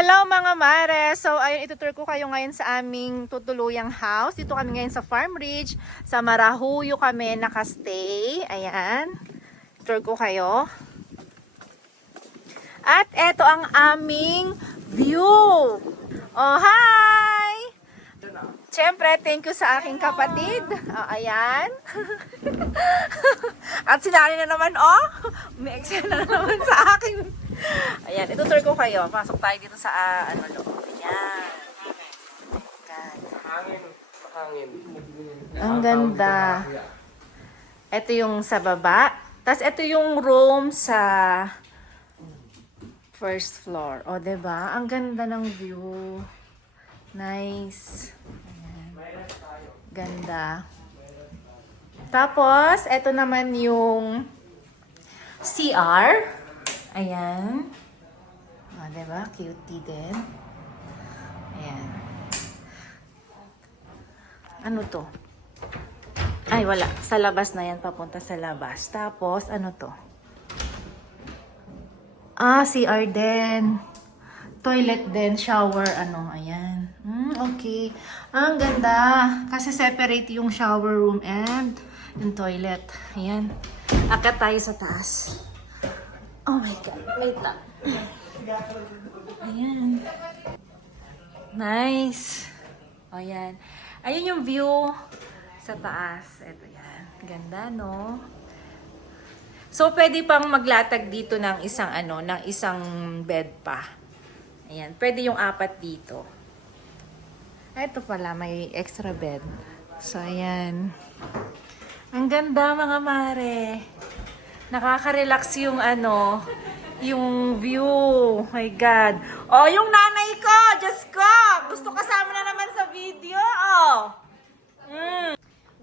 Hello mga mare! So ayun, itutur ko kayo ngayon sa aming tutuluyang house. Dito kami ngayon sa Farm Ridge. Sa Marahuyo kami nakastay. Ayan. Tour ko kayo. At eto ang aming view. Oh, hi! Siyempre, thank you sa aking kapatid. Oh, ayan. At sinali na naman, oh. May eksena na naman sa akin. Ayan, itutur ko kayo. Pasok tayo dito sa, loob. Ayan. Hangin. Ang ganda. Ito yung sa baba. Tapos ito yung room sa first floor. O, diba? Ang ganda ng view. Nice. Ayan. Ganda. Tapos, ito naman yung CR. Ayan. O, diba? Cutie din. Ayan. Ano to? Ay, wala. Sa labas na yan. Papunta sa labas. Tapos, ano to? CR din. Toilet din. Shower. Ayan. Okay. Ang ganda. Kasi separate yung shower room and yung toilet. Ayan. Akat tayo sa taas. Oh my God. Wait lang. Ayan. Nice. Ayan. Ayun yung view sa taas. Ito yan. Ganda, no? So, pwede pang maglatag dito ng isang bed pa. Ayan. Pwede yung 4 dito. Ito pala, may extra bed. So, ayan. Ang ganda, mga mare. Nakaka-relax yung yung view. Oh my God. Oh, yung nanay ko! Diyos ko! Gusto kasama na naman sa video. Oh.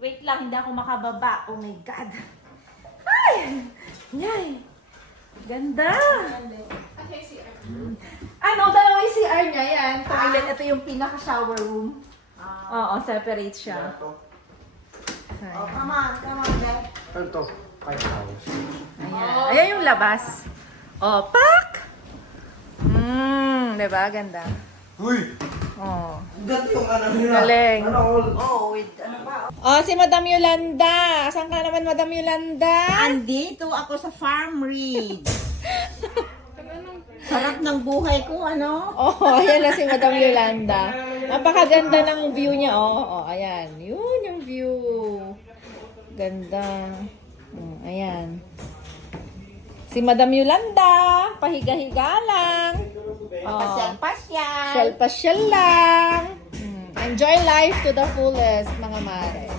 Wait lang, hindi ako makababa. Oh my God. Ay! Yay! Ganda! Dalawa yung CR niya. Yan. Toilet. Ito yung pinaka-shower room. Oo, separate siya. Come on, Dad. Ito, 5 hours. Ayan. Ayan yung labas. Oh, pak! Diba? Ganda. Uy! Oh. Dati yung nila. Galing. With ba? Oh, si Madam Yolanda. Saan ka naman, Madam Yolanda? Andito ako sa Farm Ridge. Sarap ng buhay ko, Oh, ayan na si Madam Yolanda. Napakaganda ng view niya. Oh, ayan. Yun yung view. Ganda. Ayan. Si Madam Yolanda. Pahiga-higa lang. Pasyal-pasyal. Pasyal lang. Enjoy life to the fullest, mga mare.